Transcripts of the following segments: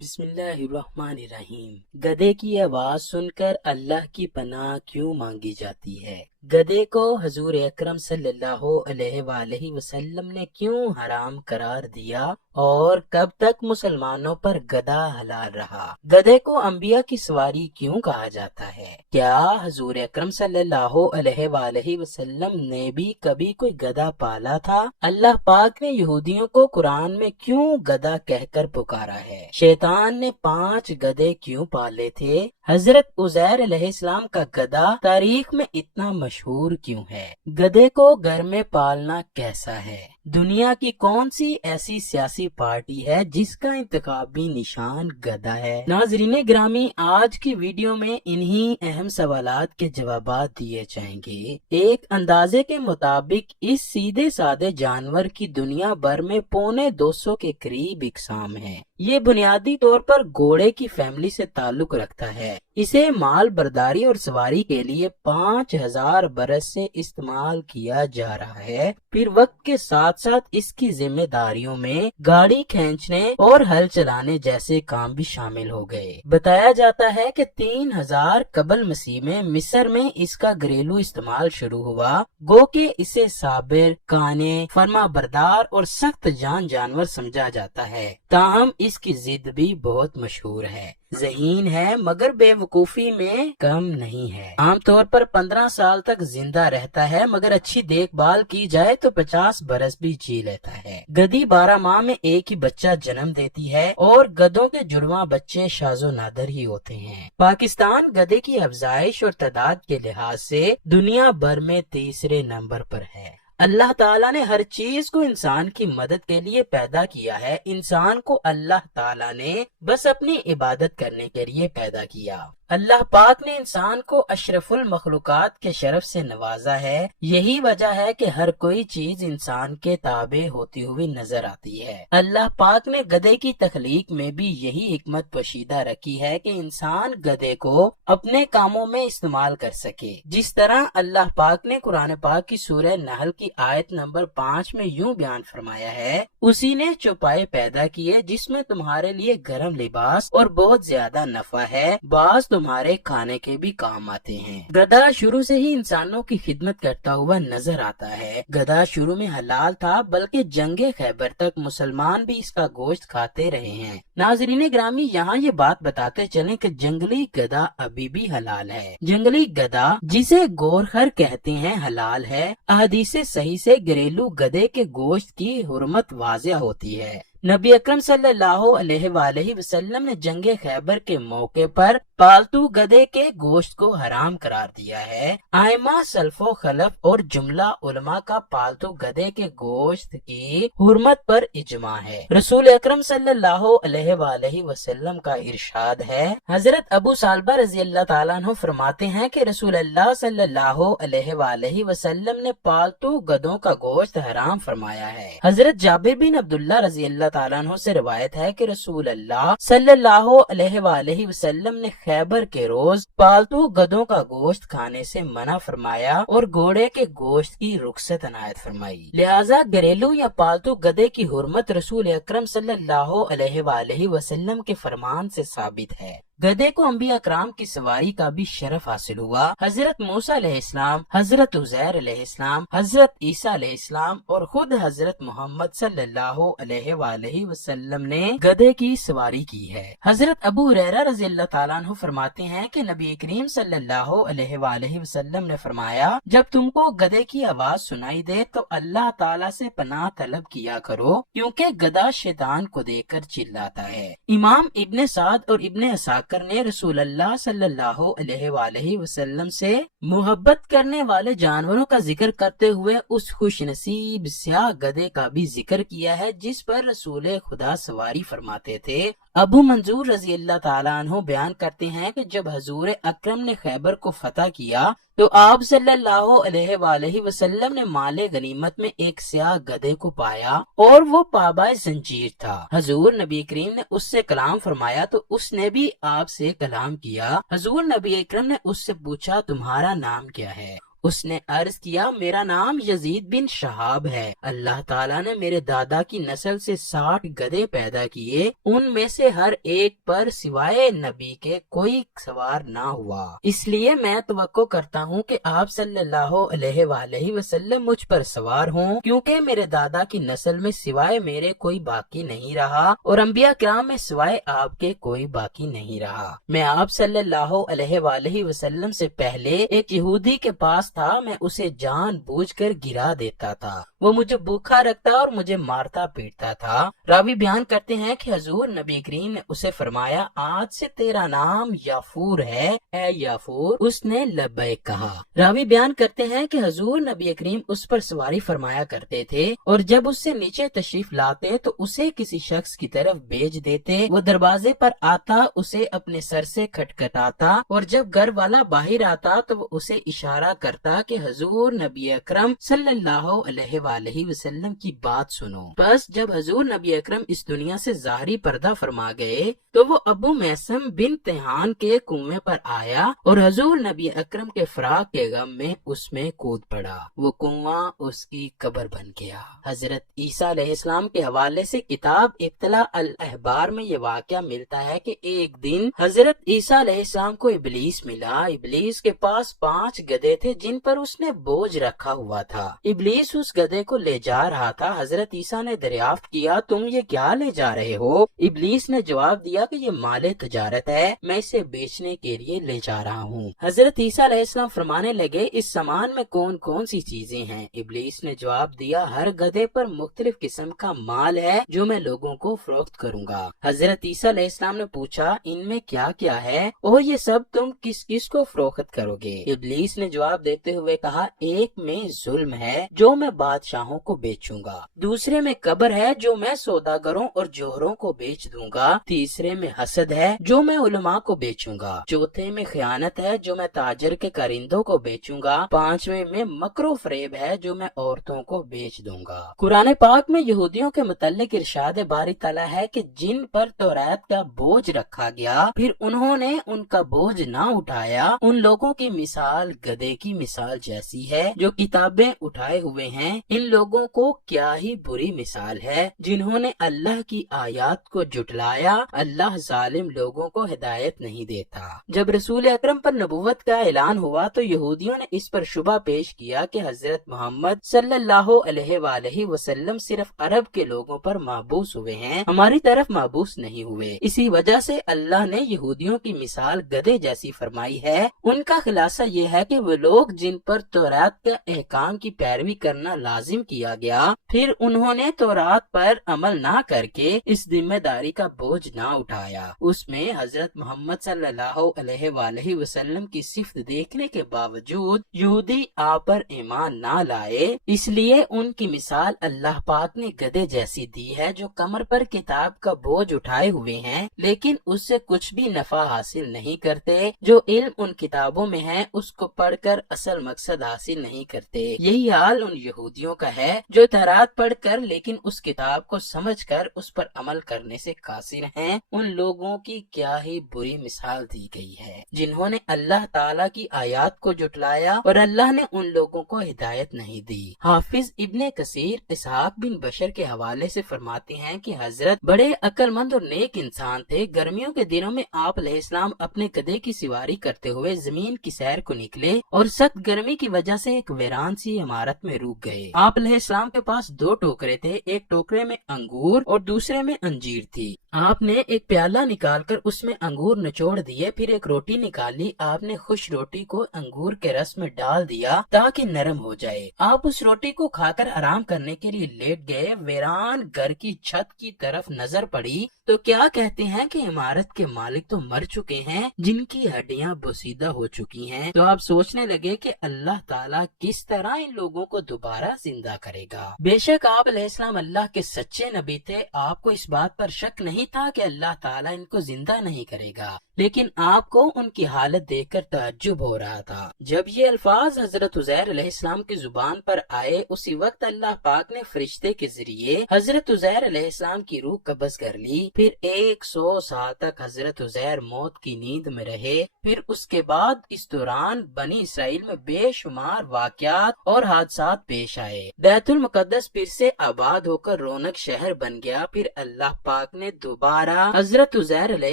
بسم اللہ الرحمن الرحیم۔ گدھے کی آواز سن کر اللہ کی پناہ کیوں مانگی جاتی ہے؟ گدھے کو حضور اکرم صلی اللہ علیہ وآلہ وسلم نے کیوں حرام قرار دیا اور کب تک مسلمانوں پر گدھا حلال رہا؟ گدھے کو انبیاء کی سواری کیوں کہا جاتا ہے؟ کیا حضور اکرم صلی اللہ علیہ وآلہ وسلم نے بھی کبھی کوئی گدھا پالا تھا؟ اللہ پاک نے یہودیوں کو قرآن میں کیوں گدھا کہہ کر پکارا ہے؟ شیطان نے 5 گدھے کیوں پالے تھے؟ حضرت عزیر علیہ السلام کا گدھا تاریخ میں اتنا مشہور کیوں ہے؟ گدھے کو گھر میں پالنا کیسا ہے؟ دنیا کی کون سی ایسی سیاسی پارٹی ہے جس کا انتخابی نشان گدھا ہے؟ ناظرین گرامی، آج کی ویڈیو میں انہی اہم سوالات کے جوابات دیے جائیں گے۔ ایک اندازے کے مطابق اس سیدھے سادے جانور کی دنیا بھر میں 250 کے قریب اقسام ہیں۔ یہ بنیادی طور پر گھوڑے کی فیملی سے تعلق رکھتا ہے۔ اسے مال برداری اور سواری کے لیے 5000 برس سے استعمال کیا جا رہا ہے۔ پھر وقت کے ساتھ ساتھ اس کی ذمہ داریوں میں گاڑی کھینچنے اور ہل چلانے جیسے کام بھی شامل ہو گئے۔ بتایا جاتا ہے کہ 3000 قبل مسیح میں مصر میں اس کا گھریلو استعمال شروع ہوا، گو کہ اسے صابر، قانے، فرما بردار اور سخت جان جانور سمجھا جاتا ہے۔ تاہم اس کی ضد بھی بہت مشہور ہے، ذہین ہے مگر بے وقوفی میں کم نہیں ہے۔ عام طور پر 15 سال تک زندہ رہتا ہے مگر اچھی دیکھ بھال کی جائے تو 50 برس بھی جی لیتا ہے۔ گدھی 12 ماہ میں ایک ہی بچہ جنم دیتی ہے اور گدھوں کے جڑواں بچے شاذ و نادر ہی ہوتے ہیں۔ پاکستان گدھے کی افزائش اور تعداد کے لحاظ سے دنیا بھر میں تیسرے نمبر پر ہے۔ اللہ تعالیٰ نے ہر چیز کو انسان کی مدد کے لیے پیدا کیا ہے۔ انسان کو اللہ تعالیٰ نے بس اپنی عبادت کرنے کے لیے پیدا کیا۔ اللہ پاک نے انسان کو اشرف المخلوقات کے شرف سے نوازا ہے۔ یہی وجہ ہے کہ ہر کوئی چیز انسان کے تابع ہوتی ہوئی نظر آتی ہے۔ اللہ پاک نے گدھے کی تخلیق میں بھی یہی حکمت پوشیدہ رکھی ہے کہ انسان گدھے کو اپنے کاموں میں استعمال کر سکے۔ جس طرح اللہ پاک نے قرآن پاک کی سورہ نحل کی آیت نمبر 5 میں یوں بیان فرمایا ہے، اسی نے چوپائے پیدا کیے جس میں تمہارے لیے گرم لباس اور بہت زیادہ نفع ہے، بعض تمہارے کھانے کے بھی کام آتے ہیں۔ گدھا شروع سے ہی انسانوں کی خدمت کرتا ہوا نظر آتا ہے۔ گدھا شروع میں حلال تھا بلکہ جنگ خیبر تک مسلمان بھی اس کا گوشت کھاتے رہے ہیں۔ ناظرین گرامی، یہاں یہ بات بتاتے چلیں کہ جنگلی گدھا ابھی بھی حلال ہے۔ جنگلی گدھا جسے گورخر کہتے ہیں حلال ہے۔ احادیث صحیح سے گھریلو گدھے کے گوشت کی حرمت واضح ہوتی ہے۔ نبی اکرم صلی اللہ علیہ وآلہ وسلم نے جنگ خیبر کے موقع پر پالتو گدھے کے گوشت کو حرام قرار دیا ہے۔ ائمہ سلف و خلف اور جملہ علماء کا پالتو گدھے کے گوشت کی حرمت پر اجماع ہے۔ رسول اکرم صلی اللہ علیہ وآلہ وسلم کا ارشاد ہے، حضرت ابو سالبہ رضی اللہ تعالیٰ عنہ فرماتے ہیں کہ رسول اللہ صلی اللہ علیہ وآلہ وسلم نے پالتو گدھوں کا گوشت حرام فرمایا ہے۔ حضرت جابر بن عبداللہ رضی اللہ تعالیٰ عنہ سے روایت ہے کہ رسول اللہ صلی اللہ علیہ وآلہ وسلم نے خیبر کے روز پالتو گدھوں کا گوشت کھانے سے منع فرمایا اور گھوڑے کے گوشت کی رخصت عنایت فرمائی۔ لہذا گھریلو یا پالتو گدھے کی حرمت رسول اکرم صلی اللہ علیہ وآلہ وسلم کے فرمان سے ثابت ہے۔ گدھے کو انبیاء کرام کی سواری کا بھی شرف حاصل ہوا۔ حضرت موسیٰ علیہ السلام، حضرت عزیر علیہ السلام، حضرت عیسیٰ علیہ السلام اور خود حضرت محمد صلی اللہ علیہ وآلہ وسلم نے گدھے کی سواری کی ہے۔ حضرت ابو ہریرہ رضی اللہ تعالیٰ عنہ فرماتے ہیں کہ نبی کریم صلی اللہ علیہ وآلہ وسلم نے فرمایا، جب تم کو گدھے کی آواز سنائی دے تو اللہ تعالیٰ سے پناہ طلب کیا کرو، کیونکہ گدھا شیطان کو دیکھ کر چلاتا ہے۔ امام ابن سعد اور ابن اسحاق نے رسول اللہ صلی اللہ علیہ وآلہ وسلم سے محبت کرنے والے جانوروں کا ذکر کرتے ہوئے اس خوش نصیب سیاہ گدھے کا بھی ذکر کیا ہے جس پر رسول خدا سواری فرماتے تھے۔ ابو منظور رضی اللہ تعالیٰ عنہ بیان کرتے ہیں کہ جب حضور اکرم نے خیبر کو فتح کیا تو آپ صلی اللہ علیہ وآلہ وسلم نے مال غنیمت میں ایک سیاہ گدھے کو پایا اور وہ پابائے زنجیر تھا۔ حضور نبی کریم نے اس سے کلام فرمایا تو اس نے بھی آپ سے کلام کیا۔ حضور نبی اکرم نے اس سے پوچھا، تمہارا نام کیا ہے؟ اس نے عرض کیا میرا نام یزید بن شہاب ہے، اللہ تعالیٰ نے میرے دادا کی نسل سے 60 گدھے پیدا کیے، ان میں سے ہر ایک پر سوائے نبی کے کوئی سوار نہ ہوا، اس لیے میں توقع کرتا ہوں کہ آپ صلی اللہ علیہ وآلہ وسلم مجھ پر سوار ہوں، کیونکہ میرے دادا کی نسل میں سوائے میرے کوئی باقی نہیں رہا اور انبیاء کرام میں سوائے آپ کے کوئی باقی نہیں رہا۔ میں آپ صلی اللہ علیہ وآلہ وسلم سے پہلے ایک یہودی کے پاس تھا، میں اسے جان بوجھ کر گرا دیتا تھا، وہ مجھے بھوکا رکھتا اور مجھے مارتا پیٹتا تھا۔ راوی بیان کرتے ہیں کہ حضور نبی کریم نے اسے فرمایا آج سے تیرا نام یافور ہے، اے یافور۔ اس نے لبیک کہا۔ راوی بیان کرتے ہیں کہ حضور نبی کریم اس پر سواری فرمایا کرتے تھے اور جب اس سے نیچے تشریف لاتے تو اسے کسی شخص کی طرف بھیج دیتے، وہ دروازے پر آتا اسے اپنے سر سے کھٹکھٹاتا اور جب گھر والا باہر آتا تو وہ اسے اشارہ کرتا کہ حضور نبی اکرم صلی اللہ علیہ وآلہ وسلم کی بات سنو۔ بس جب حضور نبی اکرم اس دنیا سے ظاہری پردہ فرما گئے تو وہ ابو میسم بن تہان کے کنویں پر آیا اور حضور نبی اکرم کے فراق کے غم میں اس میں کود پڑا، وہ کنواں اس کی قبر بن گیا۔ حضرت عیسیٰ علیہ السلام کے حوالے سے کتاب اطلاع الاحبار میں یہ واقعہ ملتا ہے کہ ایک دن حضرت عیسیٰ علیہ السلام کو ابلیس ملا۔ ابلیس کے پاس 5 گدھے تھے جن پر اس نے بوجھ رکھا ہوا تھا۔ ابلیس اس گدھے کو لے جا رہا تھا۔ حضرت عیسیٰ نے دریافت کیا تم یہ کیا لے جا رہے ہو؟ ابلیس نے جواب دیا کہ یہ مال تجارت ہے، میں اسے بیچنے کے لیے لے جا رہا ہوں۔ حضرت عیسیٰ علیہ السلام فرمانے لگے اس سامان میں کون کون سی چیزیں ہیں؟ ابلیس نے جواب دیا ہر گدھے پر مختلف قسم کا مال ہے جو میں لوگوں کو فروخت کروں گا۔ حضرت عیسیٰ علیہ السلام نے پوچھا ان میں کیا کیا ہے اور یہ سب تم کس کس کو فروخت کرو گے؟ ابلیس نے جواب دیتے ہوئے کہا ایک میں ظلم ہے جو میں بادشاہوں کو بیچوں گا، دوسرے میں قبر ہے جو میں سوداگروں اور جوہروں کو بیچ دوں گا، تیسرے میں حسد ہے جو میں علماء کو بیچوں گا، چوتھے میں خیانت ہے جو میں تاجر کے کرندوں کو بیچوں گا، پانچویں میں مکر و فریب ہے جو میں عورتوں کو بیچ دوں گا۔ قرآن پاک میں یہودیوں کے متعلق ارشاد باری تعالیٰ ہے کہ جن پر توریت کا بوجھ رکھا گیا پھر انہوں نے ان کا بوجھ نہ اٹھایا، ان لوگوں کی مثال گدھے کی مثال جیسی ہے جو کتابیں اٹھائے ہوئے ہیں، ان لوگوں کو کیا ہی بری مثال ہے جنہوں نے اللہ کی آیات کو جھٹلایا، اللہ ظالم لوگوں کو ہدایت نہیں دیتا۔ جب رسول اکرم پر نبوت کا اعلان ہوا تو یہودیوں نے اس پر شبہ پیش کیا کہ حضرت محمد صلی اللہ علیہ وآلہ وسلم صرف عرب کے لوگوں پر مابعوث ہوئے ہیں، ہماری طرف مابعوث نہیں ہوئے، اسی وجہ سے اللہ نے یہودیوں کی مثال گدھے جیسی فرمائی ہے۔ ان کا خلاصہ یہ ہے کہ وہ لوگ جن پر تورات کے احکام کی پیروی کرنا لازم کیا گیا پھر انہوں نے تورات پر عمل نہ کر کے اس ذمہ داری کا بوجھ نہ اٹھایا، اس میں حضرت محمد صلی اللہ علیہ وآلہ وسلم کی صفت دیکھنے کے باوجود یہودی آپ پر ایمان نہ لائے، اس لیے ان کی مثال اللہ پاک نے گدھے جیسی دی ہے جو کمر پر کتاب کا بوجھ اٹھائے ہوئے ہیں لیکن اس سے کچھ بھی نفع حاصل نہیں کرتے، جو علم ان کتابوں میں ہے اس کو پڑھ کر اصل مقصد حاصل نہیں کرتے۔ یہی حال ان یہودیوں کا ہے جو تورات پڑھ کر لیکن اس کتاب کو سمجھ کر اس پر عمل کرنے سے قاصر ہیں، ان لوگوں کی کیا ہی بری مثال دی گئی ہے جنہوں نے اللہ تعالیٰ کی آیات کو جھٹلایا اور اللہ نے ان لوگوں کو ہدایت نہیں دی۔ حافظ ابن کثیر اسحاق بن بشر کے حوالے سے فرماتے ہیں کہ حضرت بڑے عقل مند اور نیک انسان تھے۔ گرمیوں کے دنوں میں آپ علیہ السلام اپنے گدھے کی سواری کرتے ہوئے زمین کی سیر کو نکلے اور سخت گرمی کی وجہ سے ایک ویران سی عمارت میں رک گئے۔ آپ علیہ السلام کے پاس 2 ٹوکرے تھے، ایک ٹوکرے میں انگور اور دوسرے میں انجیر تھی۔ آپ نے ایک پیالہ نکال کر اس میں انگور نچوڑ دیے، پھر ایک روٹی نکالی، آپ نے خشک روٹی کو انگور کے رس میں ڈال دیا تاکہ نرم ہو جائے۔ آپ اس روٹی کو کھا کر آرام کرنے کے لیے لیٹ گئے۔ ویران گھر کی چھت کی طرف نظر پڑی تو کیا کہتے ہیں کہ عمارت کے مالک تو مر چکے ہیں، جن کی ہڈیاں بوسیدہ ہو چکی ہیں، تو آپ سوچنے لگے کہ اللہ تعالیٰ کس طرح ان لوگوں کو دوبارہ زندہ کرے گا۔ بے شک آپ علیہ السلام اللہ کے سچے نبی تھے، آپ کو اس بات پر شک نہیں نہیں تھا کہ اللہ تعالیٰ ان کو زندہ نہیں کرے گا، لیکن آپ کو ان کی حالت دیکھ کر تعجب ہو رہا تھا۔ جب یہ الفاظ حضرت عزیر علیہ السلام کی زبان پر آئے، اسی وقت اللہ پاک نے فرشتے کے ذریعے حضرت عزیر علیہ السلام کی روح قبض کر لی۔ پھر 100 سال تک حضرت عزیر موت کی نیند میں رہے۔ پھر اس کے بعد اس دوران بنی اسرائیل میں بے شمار واقعات اور حادثات پیش آئے۔ بیت المقدس پھر سے آباد ہو کر رونق شہر بن گیا۔ پھر اللہ پاک نے دوبارہ حضرت عزیر علیہ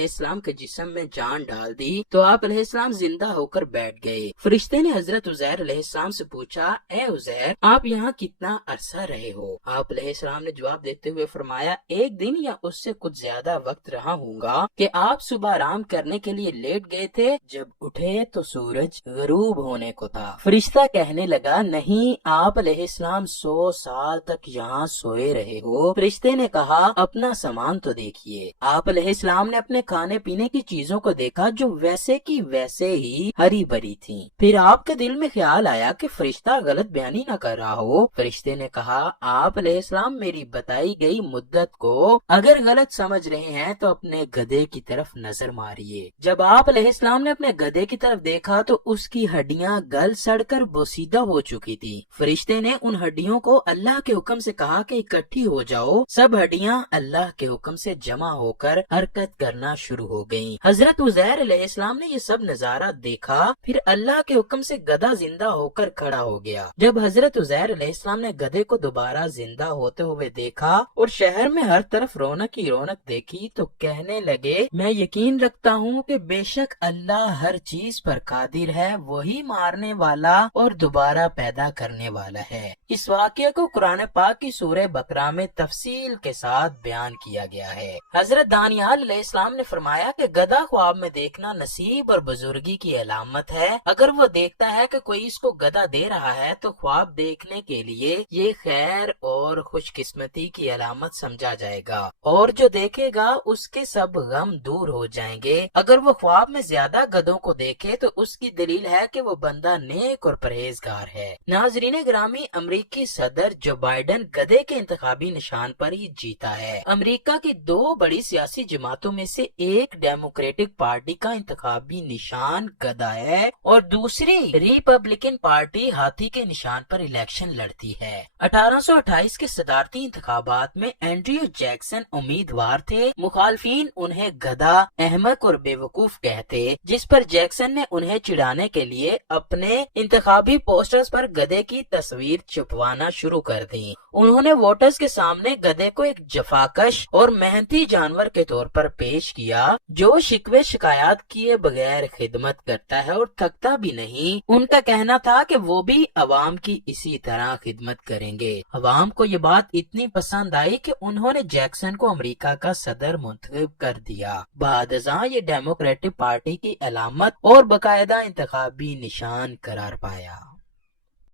السلام کے جسم میں جان ڈال دی تو آپ علیہ السلام زندہ ہو کر بیٹھ گئے۔ فرشتے نے حضرت عزیر علیہ السلام سے پوچھا، اے عزیر، آپ یہاں کتنا عرصہ رہے ہو؟ آپ علیہ السلام نے جواب دیتے ہوئے فرمایا، 1 دن یا اس سے کچھ زیادہ وقت رہا ہوں گا کہ آپ صبح آرام کرنے کے لیے لیٹ گئے تھے، جب اٹھے تو سورج غروب ہونے کو تھا۔ فرشتہ کہنے لگا، نہیں، آپ علیہ السلام 100 سال تک یہاں سوئے رہے ہو۔ فرشتے نے کہا، اپنا سامان تو دیکھیے۔ آپ علیہ السلام نے اپنے کھانے پینے کی چیزوں کو دیکھا جو ویسے کی ویسے ہی ہری بھری تھیں۔ پھر آپ کے دل میں خیال آیا کہ فرشتہ غلط بیانی نہ کر رہا ہو۔ فرشتے نے کہا، آپ علیہ السلام میری بتائی گئی مدت کو اگر غلط سمجھ رہے ہیں تو اپنے گدھے کی طرف نظر ماریے۔ جب آپ علیہ السلام نے اپنے گدھے کی طرف دیکھا تو اس کی ہڈیاں گل سڑ کر بوسیدہ ہو چکی تھی۔ فرشتے نے ان ہڈیوں کو اللہ کے حکم سے کہا کہ اکٹھی ہو جاؤ۔ سب ہڈیاں اللہ کے حکم سے جمع ہو کر حرکت کرنا شروع ہو گئیں۔ حضرت عزیر علیہ السلام نے یہ سب نظارہ دیکھا۔ پھر اللہ کے حکم سے گدھا زندہ ہو کر کھڑا ہو گیا۔ جب حضرت عزیر علیہ السلام نے گدھے کو دوبارہ زندہ ہوتے ہوئے دیکھا اور شہر میں ہر طرف رونق ہی رونق دیکھی تو کہنے لگے، میں یقین رکھتا ہوں کہ بے شک اللہ ہر چیز پر قادر ہے، وہی مارنے والا اور دوبارہ پیدا کرنے والا ہے۔ اس واقعے کو قرآن پاک کی سورہ بقرہ میں تفصیل کے ساتھ بیان کیا گیا ہے۔ حضرت دانیال علیہ السلام نے فرمایا کہ گدھا خواب میں دیکھنا نصیب اور بزرگی کی علامت ہے۔ اگر وہ دیکھتا ہے کہ کوئی اس کو گدھا دے رہا ہے تو خواب دیکھنے کے لیے یہ خیر اور خوش قسمتی کی علامت سمجھا جائے گا، اور جو دیکھے گا اس کے سب غم دور ہو جائیں گے۔ اگر وہ خواب میں زیادہ گدھوں کو دیکھے تو اس کی دلیل ہے کہ وہ بندہ نیک اور پرہیزگار ہے۔ ناظرین گرامی، امریکی صدر جو بائیڈن گدھے کے انتخابی نشان پر ہی جیتا ہے۔ امریکہ کی 2 بڑی سیاسی جماعتوں میں سے ایک ڈیموکریٹک پارٹی کا انتخابی نشان گدھا ہے اور دوسری ریپبلکن پارٹی ہاتھی کے نشان پر الیکشن لڑتی ہے۔ 1828 کے صدارتی انتخابات میں اینڈریو جیکسن امیدوار تھے۔ مخالفین انہیں گدھا، احمق اور بے وقوف کہتے، جس پر جیکسن نے انہیں چڑھانے کے لیے اپنے انتخابی پوسٹرز پر گدھے کی تصویر چھپوانا شروع کر دی۔ انہوں نے ووٹرز کے سامنے گدھے کو ایک جفاکش اور محنتی جانور کے طور پر پیش کیا جو شکوے شکایات کیے بغیر خدمت کرتا ہے اور تھکتا بھی نہیں۔ ان کا کہنا تھا کہ وہ بھی عوام کی اسی طرح خدمت کریں گے۔ عوام کو یہ بات اتنی پسند آئی کہ انہوں نے جیکسن کو امریکہ کا صدر منتخب کر دیا۔ بعد ازاں یہ ڈیموکریٹک پارٹی کی علامت اور باقاعدہ انتخابی نشان قرار پایا۔